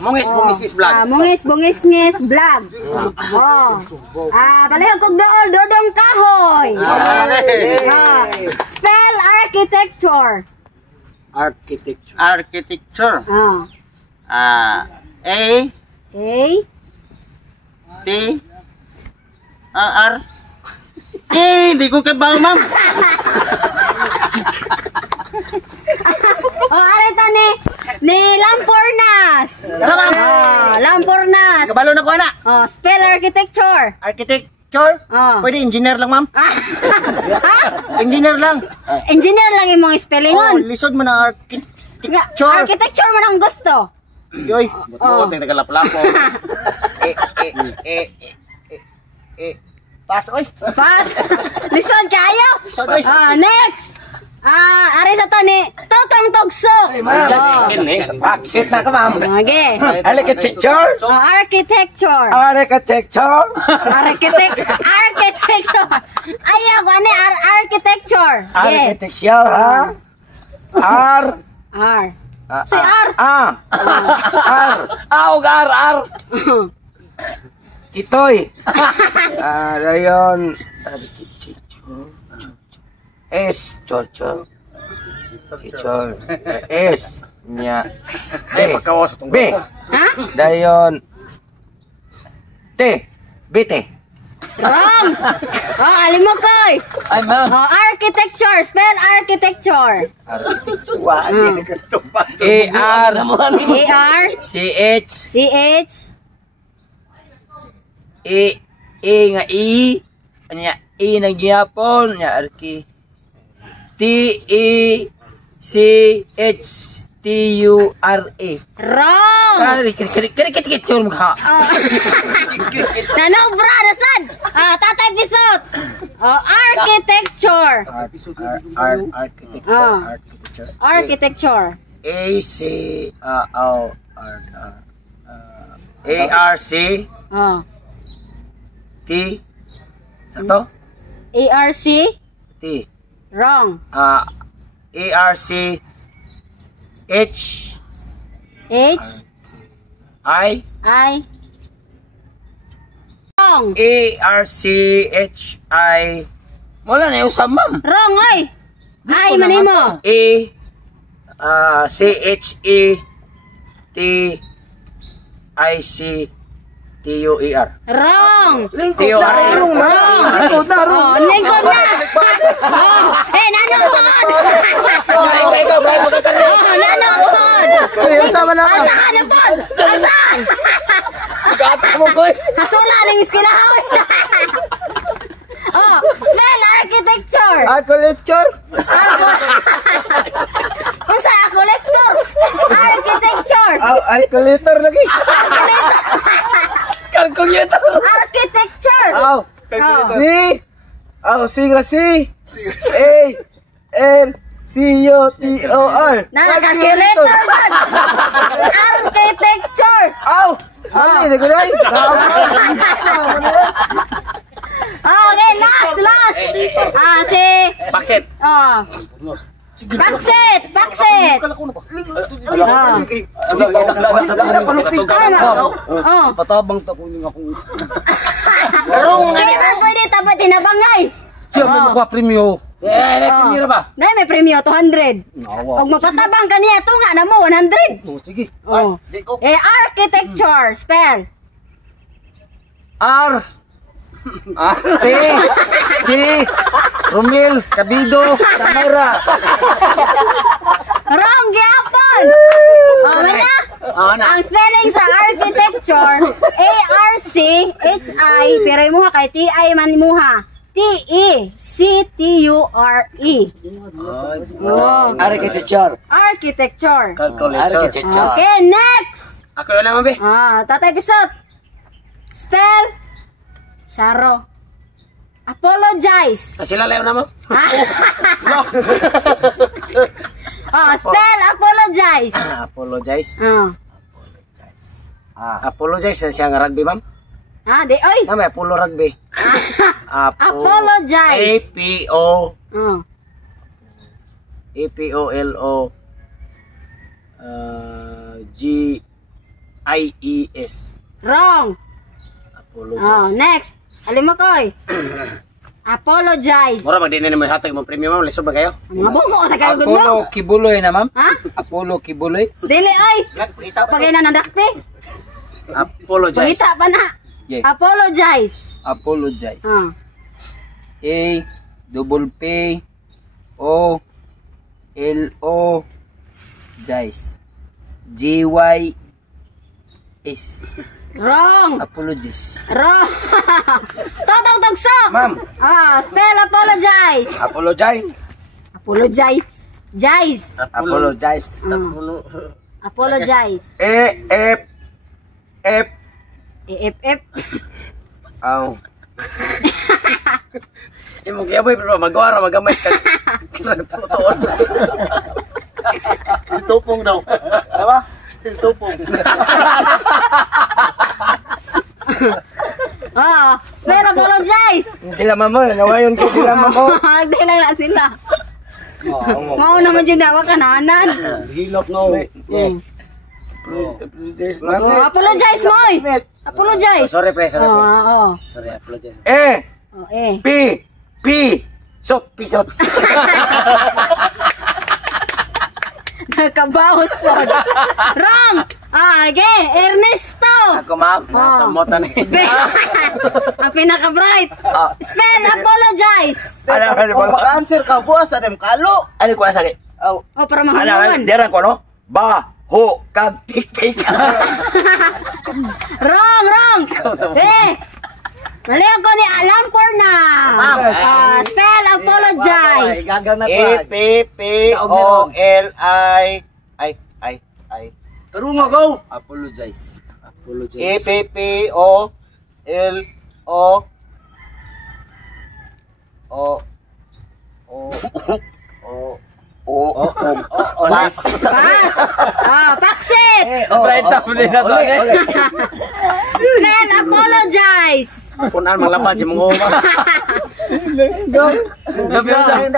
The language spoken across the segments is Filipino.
Mungis vlog. Mungis vlog. Palihog kog dool, Dodong Kahoy. Spell architecture. Architecture. A T R. Di ko kabaw, ma'am. Arita ni Lampornas. Lampornas. Kabalo na ko ana. Spell architecture. Architecture? Pwede engineer lang, ma'am. Engineer lang. Engineer lang yung mga spellingon. Lisod mo na architecture. Architecture mo nang gusto. Yoy. Buti nagalaplapo. Pas, oy. Pas. Lisod kayo. Lisod, oy. Next. Ari sa to ni Totong Tugso. Baksit na ka, ma'am. Okay. Architecture. Architecture. Architecture. Architecture. Ayaw ko ni architecture. Architecture, ha? R. Si R. R. Itoy. Rayon. S. Chocho. S. Nya. B. Dayon. T. BT. Wrong. Alim mo koy. Ay, ma'am. Architecture. Spell architecture. A-R. A-R. C-H. E nga I. Anya I nang gyapon nya arki. T-E-C-H-T-U-R-A. Wrong. Kari mo ka. Nanaw bra nasad. Tatay Pisot. Architecture. Architecture. A-R-C. T. Sakto? A-R-C. T. Wrong. A-R-C. H. H. I. Wrong. A-R-C-H-I. Wala na yung usap, ma'am. Wrong, ay. Ay, mani mo. A-C-H-E-T-I-C-T-U-E-R. Wrong. Lingkod na. Lingkod na. Nanotod. Nanotod. Asa ka na po? Asan? Hasula ng iskulahaw. Spell architecture. Architecture? Unsa architecture? Architecture. Calculator lagi. Calculator. Architecture. C nga C. A-L-C-U-T-O-R. Calculator. Architecture. Mali na ko na yun. Okay, last. Si... Baksit. Baksit. Patabang ta ko yung akong... Kaya ba pwede tapat tinabangay? Siya mo makuha premyo. Premyo na ba? May premyo, 200. Huwag mapatabang ka niya, ito nga na mo, 100. Sige. Architecture, spell. R. T. C. Romel. Cabido. Tamara. Wrong, gyapon. Ang spelling sa architecture, A-R-C-H-I, pero yung muha kay T-I man muha. T-E-C-T-U-R-E. Architecture. Calculator. Okay, next. Ako yun naman, be. Tatay Pisot. Spell. Sharo. Apologize. Sila layo naman. Spell apologize. Apologize. Apologize siya nga rugby, ma'am. Di oy. Tama, Apollo rugby. Apologize. A-P-O-L-O G IES. Wrong. Oh, next. Alimokoy. Apologize. Mura magdi na mo hatag mo premium mo lisod ba kayo? Mga buko sa kayo mo. Apollo Kibuloy na ma'am. Ha? Apollo Kibuloy. Dili ay. Pagay na nadakpi. Apologize. Pangita pa na. Yeah. Apologize. Apologize. Ah. A double P O L O Jize. GY S. Wrong. Apologies. Wrong. Totong tugso. Ma'am. Spell apologize. Apologize. Apologize. Jize. Apologize. Apologize. F EFF. Aw. Imo kaya boy pero magwara magamas ka. Tutuon. Tupong daw. Diba? Tupong. Oh, spell apologize. Sila mamo, nawayon ko sila mamo. Hindi lang na sila. Mau naman dyan dawa kananan. Hilok no. Oh, apologize mo. Apologize. Sorry pre, sorry pre. Oh. Sorry, apologize. Oh, eh. Pisot, pisot. Nakabahos po. Wrong. Okay. Ernesto. Ako ma'am. Nasa mota na yun. Ang pinaka-bright. Spell apologize. Kung maka-answer ka, buwas, adem kalo. Ano ko na sakit? Oh, para mahunawan. Diyan ko no. Ho kag tik-tik. Wrong. Eh. Mali ako ni alam for na. Spell apologize. E-P-P-O-L-I. Tarunga go. Apologize. Pass. Paksit. Bright up din na to. Spell apologize. Punan malapad si mga uma.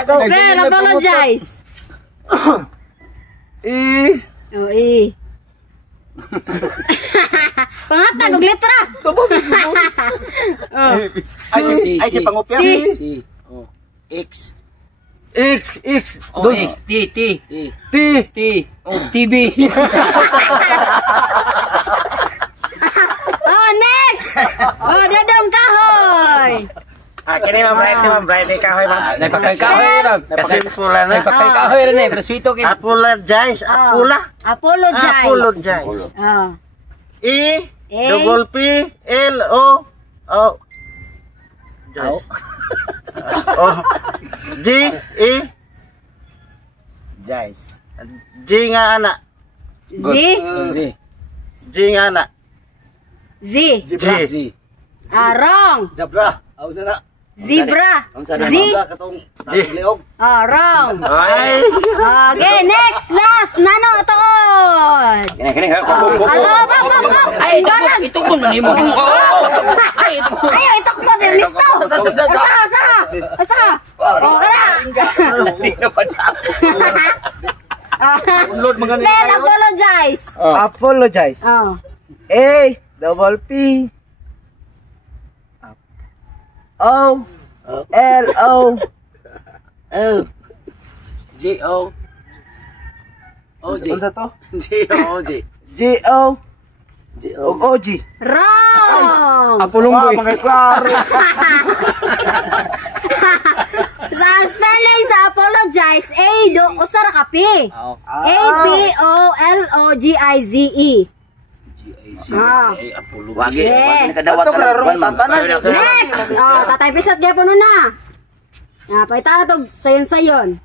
Spell apologize. Oh, eh. Pangatag og letra. Ay si pangupya. Si. X. Oh, X. T. Oh, TB. Oh, next. Oh, dadong kahoy. Kini ma'am, bright kahoy ma'am. Napakay-kahoy rin. Pula na. Napakay-kahoy rin eh. Preswito kin. Apologize. Apologize. Oh. E-P-P-L-O. G-E. Jize. G nga anak. Z. G nga anak. Z. G. Wrong. Zabra. Aw na. Zebra. Z. Katong liog. Wrong. Ay. Okay, next, last, nano, tuod. Kini. Ay, barang. Itukon man imo. Ay, itukmo din listo. Asa. Oh, ara. Spell apologize. Apologize. Oh. A double P O L O G O O G. Unsa to? G O G. G O O G. Wrong. Apolonggoy. Mga klaro. Sa spelling sa apologize, A do usara ka P. A-P-O-L-O-G-I-Z-E. Wagi. Yeah. Ato kararong tatanan. Next! Tatay pisot gaya po nun na. Paitatog sayon-sayon.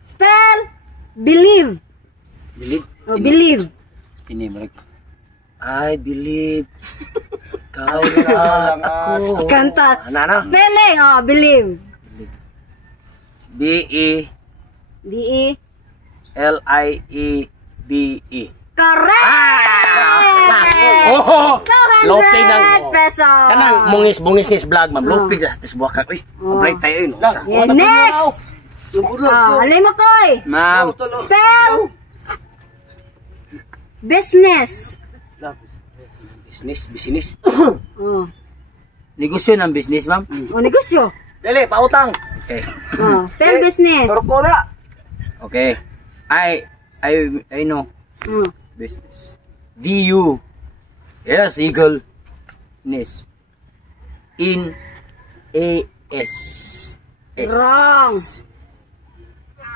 Spell believe. Believe. Ini balik. I believe. Kau lang ako. Kanta. Nana. Spelling, believe. B-E D-E. L-I-E-B-E. Correct! Oh! Lopig 200 pesos. Kanang bungis vlog ma'am. Lopig sa tis buwakan. Uy, break tayo yun. Yeah, next! Alay mo koy. Ma'am. Spell business. Business. Oh. Negosyo ng business, ma'am. O negosyo. Dili, pautang. Okay. Oh, spell business. Turko na. Okay. I know. Oh. Business. VU. Yes, eagle. Ness. In AS. S.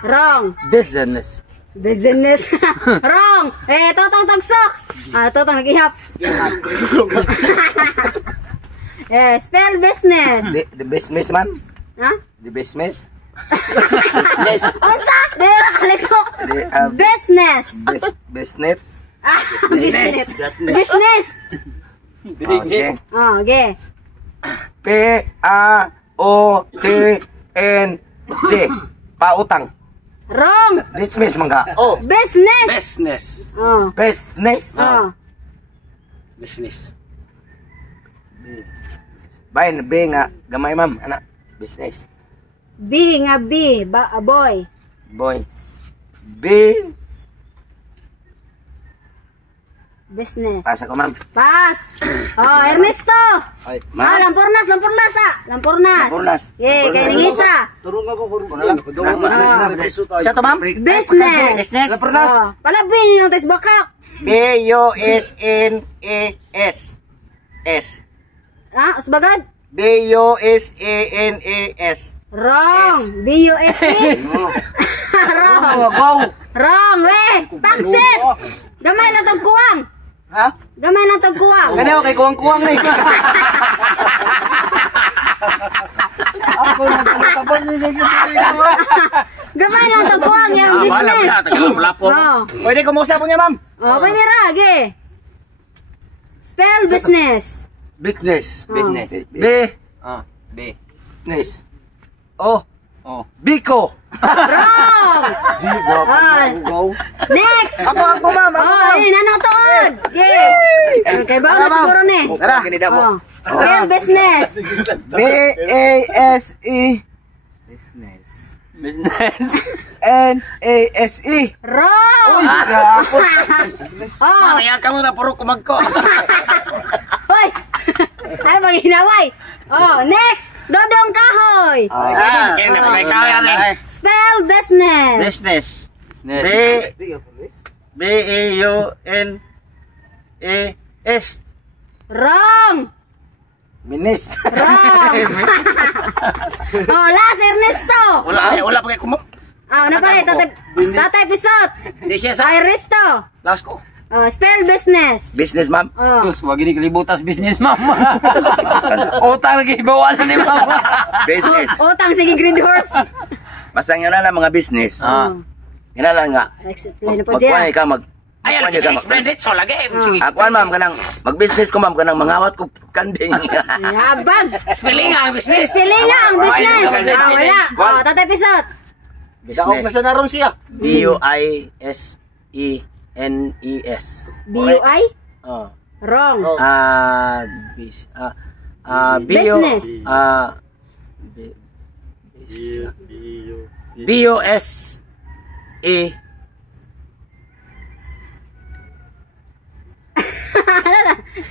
Wrong. Business. Business. Wrong. Totong tagsok. Totong nag-ihap. Spell business. The business man. Ha? The business. Unsa? Dili na kalito. Business. Business. Business. Business. Okay. Okay. P-A-O-T-N-G. Pautang. Wrong. Business mangga. Oh. Business. Oh. Business. Oh. Business. Bain, B nga. Gamay ma'am. Anak. Business. B nga B. Boy. Boy. B. Business. Pasa ko ma'am. Pass. Oh, Ernesto. Ay, Lampurnas. Lampurnas. Yay, kaya ng isa. Turong nga po. Chato ma'am. Business. Lampurnas. Oh, palabin yung tes bakak. B-U-S-N-A-S. S. Usbagad? B-U-S-A-N-A-S. Wrong. B-U-S-E. Wrong. Go. Wrong, we. Paksit. Gamay na tagkuwang. Ha? Gamay na tagkuwang. Kaya kay kuwang-kuwang na eh. Ako na tabon niya. Gamay na tagkuwang yung business. Oh. Pwede kumuusap po niya ma'am. Oh, pwede ragi. Spell business. Business. Business. B. B. Business. Oh. Biko. Wrong. Go. Next. Ako ma'am. Oh, ini nanotood. Yay. Okay, bago na siguro ni. Tara. Oh. Spell business. B-A-S-E. Business. N-A-S-E. Wrong. Oh. Kaya ka mo na puro kumagko. Hoy. Ay, maghinaway. Oh, next. Dodong kahoy. Spell business. Business. B-A-U-N-A-S. Wrong. Minis. Wrong. Oh, last Ernesto. Wala pa kay kumag. Ano pa rin? Tatay Pisot. Hindi siya sa Ernesto. last ko. Oh, spell business. Business ma'am. Oh. Sus, wag ini kalibutas business, ma'am. Utang lagi bawasan ni ma'am. Business. Utang, sige, green horse. Basta nga na lang mga business. Ah. Yan na lang nga. Explain na po siya. Magkuhan ka Ay, alam kasi explain it so lagi. Sige. Akuan ma'am kanang mag-business ko ma'am kanang mangawat ko kanding. Yabag. Spelling ang business. Spelling nga ang business. Wala. Oh, Tatay Pisot. Daog na sa naron siya. B-U-I-S-E-N-E-S. B-U-I? Oh. Wrong. Business. B-U-S-E.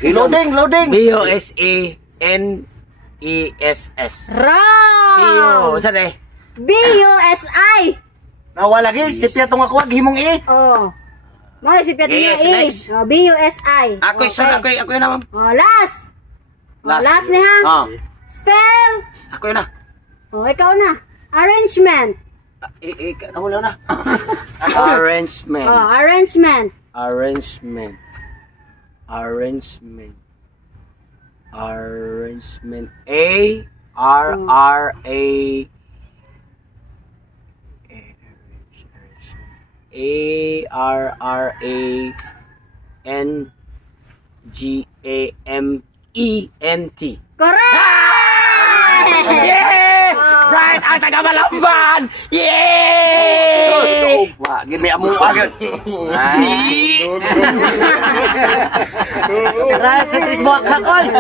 Loading. B-U-S-E-N-E-S-S. Wrong. Saan eh? B-U-S-I. Nawala lagi, sipya itong ako, himong E. Oh. Mga isipya niyo Yes, E. next. Oh, B-U-S-I. Ako yun na, ma'am. Oh, last. Last ni ha. Oh. Spell. Ako yun na. Oh, ikaw na. Arrangement. Kamu na. Arrangement. Oh, arrangement. Arrangement. A-R-R-A-N-G-A-M-E-N-T. Correct! Yes! Bright ang taga-Malamban! Yay! Wah, gini amu agad. Right, sa Chris Buak Hakol.